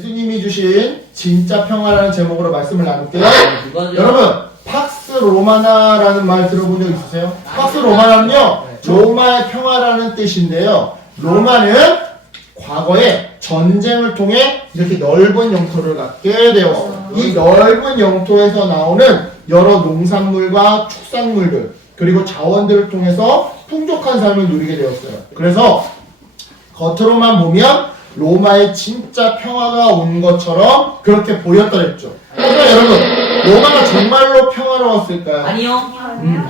예수님이 주신 진짜 평화라는 제목으로 말씀을 나눌게요. 여러분, 팍스 로마나라는 말 들어본 적 있으세요? 팍스 로마나는요, 로마의 평화라는 뜻인데요. 로마는 과거에 전쟁을 통해 이렇게 넓은 영토를 갖게 되었어요. 이 넓은 영토에서 나오는 여러 농산물과 축산물들, 그리고 자원들을 통해서 풍족한 삶을 누리게 되었어요. 그래서 겉으로만 보면 로마의 진짜 평화가 온 것처럼 그렇게 보였더랬죠. 그러니까 여러분, 로마가 정말로 평화로웠을까요? 아니요.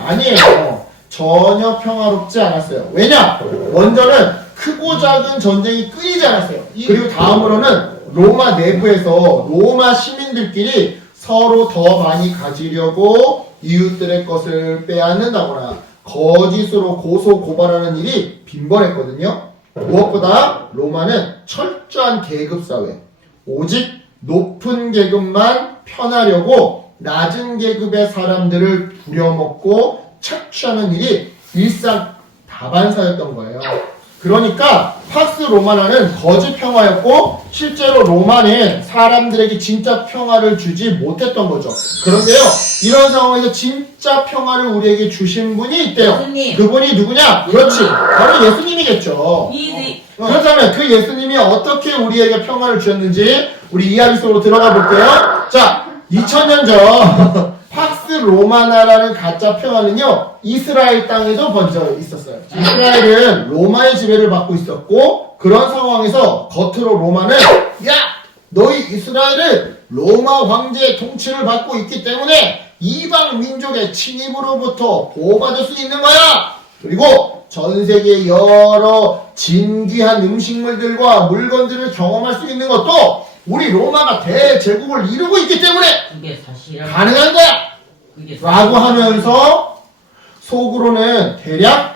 아니에요. 전혀 평화롭지 않았어요. 왜냐? 먼저는 크고 작은 전쟁이 끊이지 않았어요. 그리고 다음으로는 로마 내부에서 로마 시민들끼리 서로 더 많이 가지려고 이웃들의 것을 빼앗는다거나 거짓으로 고소 고발하는 일이 빈번했거든요. 무엇보다 로마는 철저한 계급사회, 오직 높은 계급만 편하려고 낮은 계급의 사람들을 부려먹고 착취하는 일이 일상 다반사였던 거예요. 그러니까 팍스 로마나는 거짓 평화였고 실제로 로마는 사람들에게 진짜 평화를 주지 못했던 거죠. 그런데요, 이런 상황에서 진짜 평화를 우리에게 주신 분이 있대요. 예수님. 그분이 누구냐? 그렇지, 바로 예수님이겠죠. 그렇다면 그 예수님이 어떻게 우리에게 평화를 주셨는지 우리 이야기 속으로 들어가 볼게요. 자, 2000년 전 팍스 로마나라는 가짜 평화는요, 이스라엘 땅에도 번져 있었어요. 이스라엘은 로마의 지배를 받고 있었고, 그런 상황에서 겉으로 로마는 야! 너희 이스라엘은 로마 황제의 통치를 받고 있기 때문에 이방 민족의 침입으로부터 보호받을 수 있는 거야! 그리고 전 세계의 여러 진귀한 음식물들과 물건들을 경험할 수 있는 것도 우리 로마가 대제국을 이루고 있기 때문에 그게 사실은 가능한 거야! 라고 하면서 속으로는 대략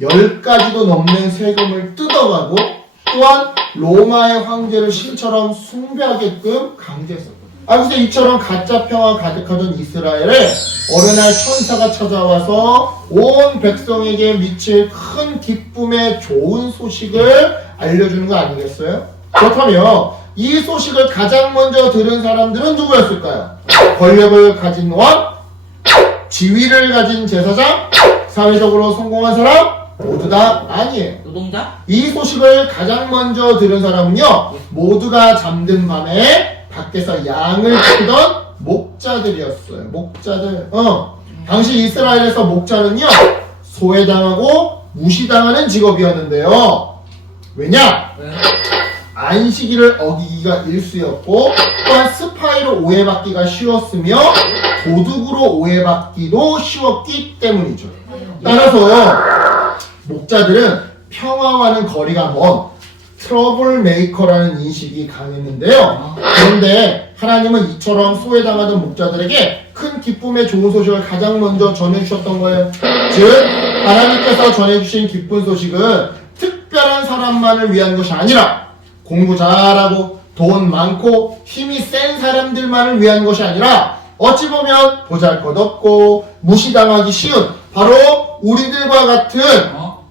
10가지도 넘는 세금을 뜯어가고 또한 로마의 황제를 신처럼 숭배하게끔 강제했었거든요. 글쎄 이처럼 가짜 평화 가득하던 이스라엘에 어느 날 천사가 찾아와서 온 백성에게 미칠 큰 기쁨의 좋은 소식을 알려주는 거 아니겠어요? 그렇다면 이 소식을 가장 먼저 들은 사람들은 누구였을까요? 권력을 가진 왕? 지위를 가진 제사장? 사회적으로 성공한 사람? 모두 다 아니에요. 노동자? 이 소식을 가장 먼저 들은 사람은요, 모두가 잠든 밤에 밖에서 양을 지키던 목자들이었어요. 목자들. 당시 이스라엘에서 목자는요, 소외당하고 무시당하는 직업이었는데요. 왜냐? 안식일을 어기기가 일쑤였고 또한 스파이로 오해받기가 쉬웠으며 도둑으로 오해받기도 쉬웠기 때문이죠. 따라서 목자들은 평화와는 거리가 먼 트러블 메이커라는 인식이 강했는데요. 그런데 하나님은 이처럼 소외당하던 목자들에게 큰 기쁨의 좋은 소식을 가장 먼저 전해주셨던 거예요. 즉 하나님께서 전해주신 기쁜 소식은 특별한 사람만을 위한 것이 아니라 공부 잘하고 돈 많고 힘이 센 사람들만을 위한 것이 아니라 어찌 보면 보잘것없고 무시당하기 쉬운 바로 우리들과 같은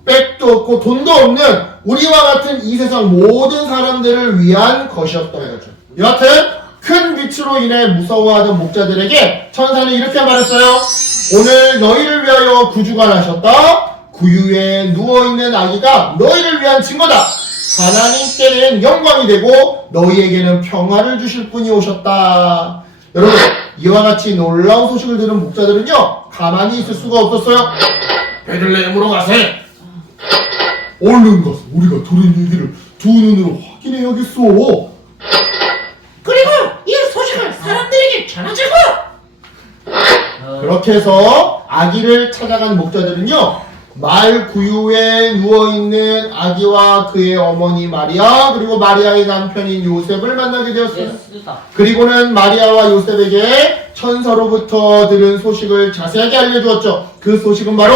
백도 없고 돈도 없는 우리와 같은 이 세상 모든 사람들을 위한 것이었던 거죠. 여하튼 큰 빛으로 인해 무서워하던 목자들에게 천사는 이렇게 말했어요. 오늘 너희를 위하여 구주가 나셨다. 구유에 누워있는 아기가 너희를 위한 증거다. 하나님께는 영광이 되고 너희에게는 평화를 주실 분이 오셨다. 여러분, 이와 같이 놀라운 소식을 들은 목자들은요, 가만히 있을 수가 없었어요. 베들레헴으로 가세. 얼른 가서 우리가 들은 얘기를 두 눈으로 확인해야겠어. 그리고 이 소식을 사람들에게 전하자고. 그렇게 해서 아기를 찾아간 목자들은요, 말 구유에 누워있는 아기와 그의 어머니 마리아 그리고 마리아의 남편인 요셉을 만나게 되었어요. 그리고는 마리아와 요셉에게 천사로부터 들은 소식을 자세하게 알려주었죠. 그 소식은 바로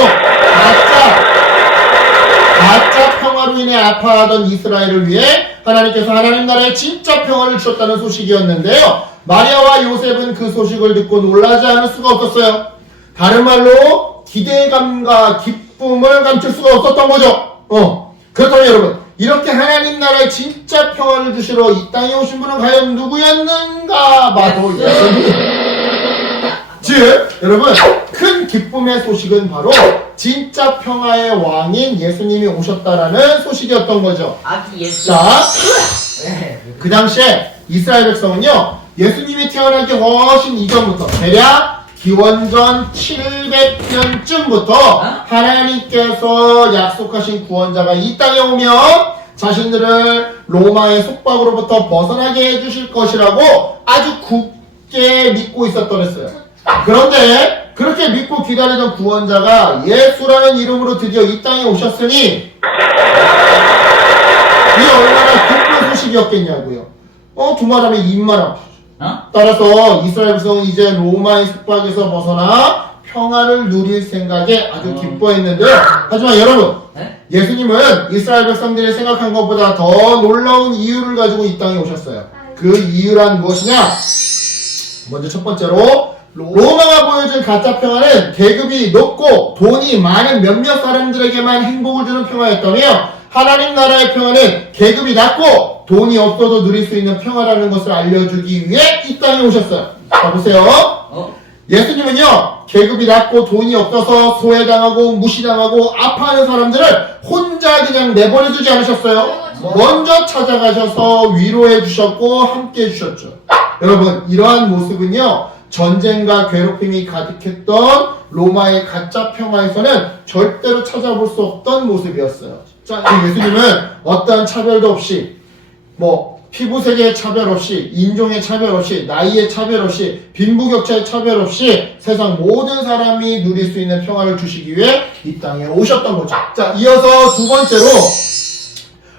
가짜 평화로 인해 아파하던 이스라엘을 위해 하나님께서 하나님 나라의 진짜 평화를 주셨다는 소식이었는데요. 마리아와 요셉은 그 소식을 듣고 놀라지 않을 수가 없었어요. 다른 말로 기대감과 기쁨을 감출 수가 없었던 거죠. 그렇다면 여러분, 이렇게 하나님 나라의 진짜 평화를 주시러 이 땅에 오신 분은 과연 누구였는가? 바로 예수님. 즉 여러분 큰 기쁨의 소식은 바로 진짜 평화의 왕인 예수님이 오셨다라는 소식이었던 거죠. 아기 예수. 자, 그 당시에 이스라엘 백성은요 예수님이 태어나기 훨씬 이전부터 대략 기원전 700년쯤부터 하나님께서 약속하신 구원자가 이 땅에 오면 자신들을 로마의 속박으로부터 벗어나게 해주실 것이라고 아주 굳게 믿고 있었더랬어요. 그런데 그렇게 믿고 기다리던 구원자가 예수라는 이름으로 드디어 이 땅에 오셨으니 이게 얼마나 기쁜 소식이었겠냐고요. 두말하면 입만함. 따라서 이스라엘 백성은 이제 로마의 속박에서 벗어나 평화를 누릴 생각에 아주 기뻐했는데요. 하지만 여러분, 예수님은 이스라엘 백성들이 생각한 것보다 더 놀라운 이유를 가지고 이 땅에 오셨어요. 그 이유란 무엇이냐? 먼저 첫 번째로 로마가 보여준 가짜 평화는 계급이 높고 돈이 많은 몇몇 사람들에게만 행복을 주는 평화였다며 하나님 나라의 평화는 계급이 낮고 돈이 없어도 누릴 수 있는 평화라는 것을 알려주기 위해 이 땅에 오셨어요. 자 보세요. 예수님은요 계급이 낮고 돈이 없어서 소외당하고 무시당하고 아파하는 사람들을 혼자 그냥 내버려두지 않으셨어요. 먼저 찾아가셔서 위로해 주셨고 함께 해주셨죠. 여러분 이러한 모습은요 전쟁과 괴롭힘이 가득했던 로마의 가짜 평화에서는 절대로 찾아볼 수 없던 모습이었어요. 자, 예수님은 어떠한 차별도 없이 피부색의 차별 없이 인종의 차별 없이 나이의 차별 없이 빈부격차의 차별 없이 세상 모든 사람이 누릴 수 있는 평화를 주시기 위해 이 땅에 오셨던 거죠. 자, 이어서 두 번째로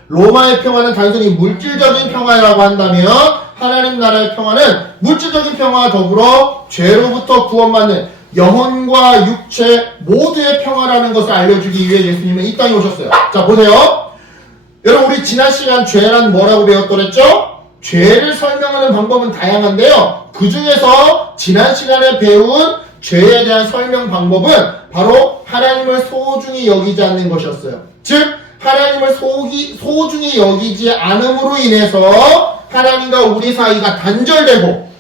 로마의 평화는 단순히 물질적인 평화라고 한다면 하나님 나라의 평화는 물질적인 평화와 더불어 죄로부터 구원받는 영혼과 육체 모두의 평화라는 것을 알려주기 위해 예수님은 이 땅에 오셨어요. 자 보세요. 여러분 우리 지난 시간 죄란 뭐라고 배웠더랬죠? 죄를 설명하는 방법은 다양한데요. 그 중에서 지난 시간에 배운 죄에 대한 설명 방법은 바로 하나님을 소중히 여기지 않는 것이었어요. 즉 하나님을 소중히 여기지 않음으로 인해서 하나님과 우리 사이가 단절되고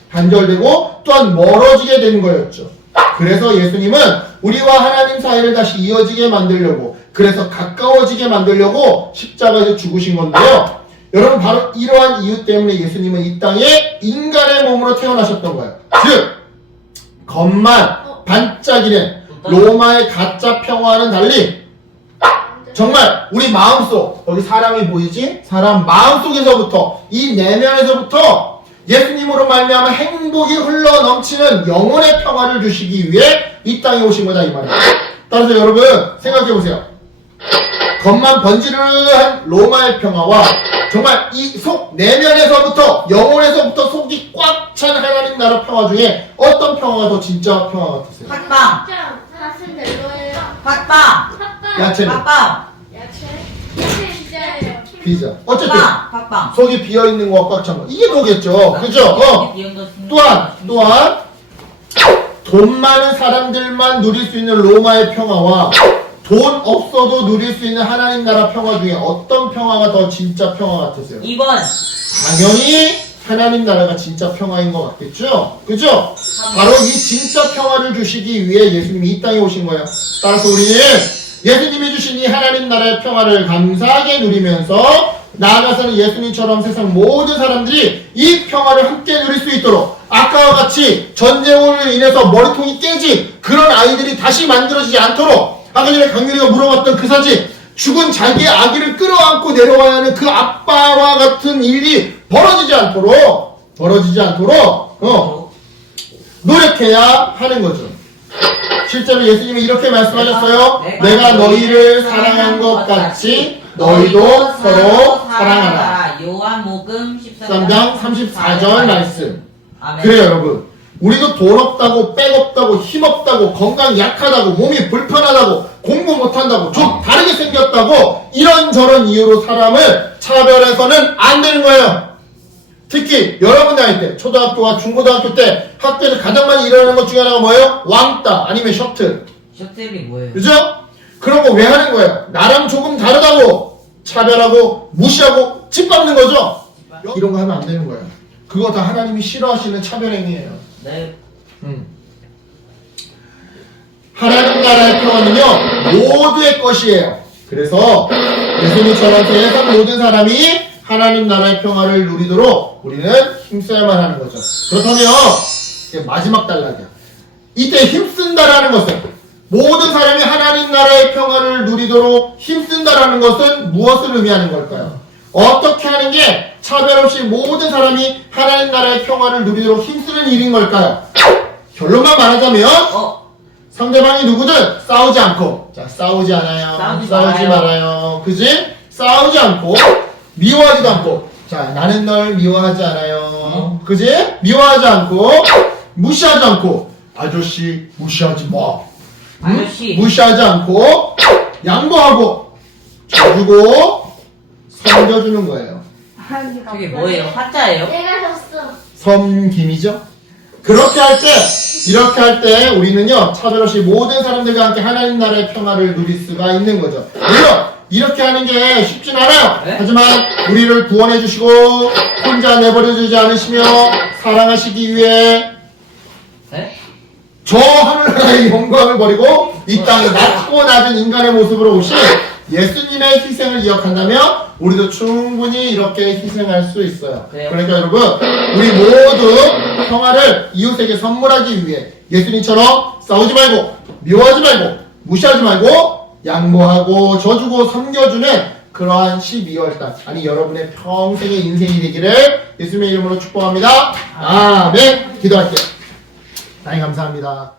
또한 멀어지게 된 거였죠. 그래서 예수님은 우리와 하나님 사이를 다시 이어지게 만들려고 그래서 가까워지게 만들려고 십자가에서 죽으신 건데요. 여러분 바로 이러한 이유 때문에 예수님은 이 땅에 인간의 몸으로 태어나셨던 거예요. 즉 겉만 반짝이는 로마의 가짜 평화와는 달리 정말 우리 마음속 여기 사람이 보이지? 사람 마음속에서부터 이 내면에서부터 예수님으로 말미암아 행복이 흘러넘치는 영혼의 평화를 주시기 위해 이 땅에 오신 거다 이 말이에요. 따라서 여러분 생각해보세요. 겉만 번지르르한 로마의 평화와 정말 이 속 내면에서부터 영혼에서부터 속이 꽉 찬 하나님 나라 평화 중에 어떤 평화가 더 진짜 평화 같으세요? 팥빵. 사슴델로예요. 팥빵. 야채는? 팥빵. 야채 진짜예요. 피자. 어쨌든 팥빵. 속이 비어있는 거와 꽉 찬 거. 이게 뭐겠죠? 그죠? 또한 돈 많은 사람들만 누릴 수 있는 로마의 평화와 돈 없어도 누릴 수 있는 하나님 나라 평화 중에 어떤 평화가 더 진짜 평화 같으세요? 2번. 당연히 하나님 나라가 진짜 평화인 것 같겠죠? 그죠? 바로 이 진짜 평화를 주시기 위해 예수님이 이 땅에 오신 거예요. 따라서 우리는 예수님이 주신 이 하나님 나라의 평화를 감사하게 누리면서 나아가서는 예수님처럼 세상 모든 사람들이 이 평화를 함께 누릴 수 있도록 아까와 같이 전쟁으로 인해서 머리통이 깨진 그런 아이들이 다시 만들어지지 않도록 아까 전에 강렬이가 물어봤던 그 사진 죽은 자기의 아기를 끌어안고 내려와야 하는 그 아빠와 같은 일이 벌어지지 않도록 노력해야 하는 거죠. 실제로 예수님이 이렇게 말씀하셨어요. 내가 너희를 사랑한 것 같이 너희도 서로 사랑하라. 요한복음 13장 34절 말씀. 아멘. 그래요 여러분. 우리도 돈 없다고 백 없다고 힘 없다고 건강 약하다고 몸이 불편하다고 공부 못한다고 좀 다르게 생겼다고 이런저런 이유로 사람을 차별해서는 안 되는 거예요. 특히 여러분들 할 때 초등학교와 중고등학교 때 학교에서 가장 많이 일어나는 것 중에 하나가 뭐예요? 왕따 아니면 셔틀. 셔틀이 뭐예요? 그죠? 그런 거 왜 하는 거예요? 나랑 조금 다르다고 차별하고 무시하고 짓밟는 거죠. 이런 거 하면 안 되는 거예요. 그거 다 하나님이 싫어하시는 차별행위예요. 네. 하나님 나라의 평화는요 모두의 것이에요. 그래서 예수님처럼 세상 모든 사람이 하나님 나라의 평화를 누리도록 우리는 힘써야만 하는 거죠. 그렇다면 이제 마지막 단락이야. 이때 힘쓴다라는 것은 모든 사람이 하나님 나라의 평화를 누리도록 힘쓴다라는 것은 무엇을 의미하는 걸까요? 어떻게 하는 게 차별 없이 모든 사람이 하나님 나라의 평화를 누리도록 힘쓰는 일인 걸까요? 결론만 말하자면 상대방이 누구든 싸우지 않고, 자 싸우지 않아요. 싸우지 말아요. 그지? 싸우지 않고 미워하지도 않고, 자 나는 널 미워하지 않아요. 그지? 미워하지 않고 무시하지 않고, 아저씨 무시하지 마. 아저씨. 무시하지 않고 양보하고 줘주고 섬겨주는 거예요. 그게 뭐예요? 화자예요? 내가 졌어. 섬김이죠. 그렇게 할 때, 이렇게 할 때 우리는요 차별 없이 모든 사람들과 함께 하나님 나라의 평화를 누릴 수가 있는 거죠. 물론 이렇게 하는 게 쉽진 않아요. 네? 하지만 우리를 구원해 주시고 혼자 내버려 두지 않으시며 사랑하시기 위해 네? 저 하늘나라의 영광을 버리고 이 땅에 낮고 낮은 인간의 모습으로 오신 예수님의 희생을 기억한다면 우리도 충분히 이렇게 희생할 수 있어요. 그래요? 그러니까 여러분 우리 모두 평화를 이웃에게 선물하기 위해 예수님처럼 싸우지 말고 미워하지 말고 무시하지 말고 양보하고 져주고 섬겨주는 그러한 12월달 아니 여러분의 평생의 인생이 되기를 예수님의 이름으로 축복합니다. 아멘. 기도할게요. 하나님 감사합니다.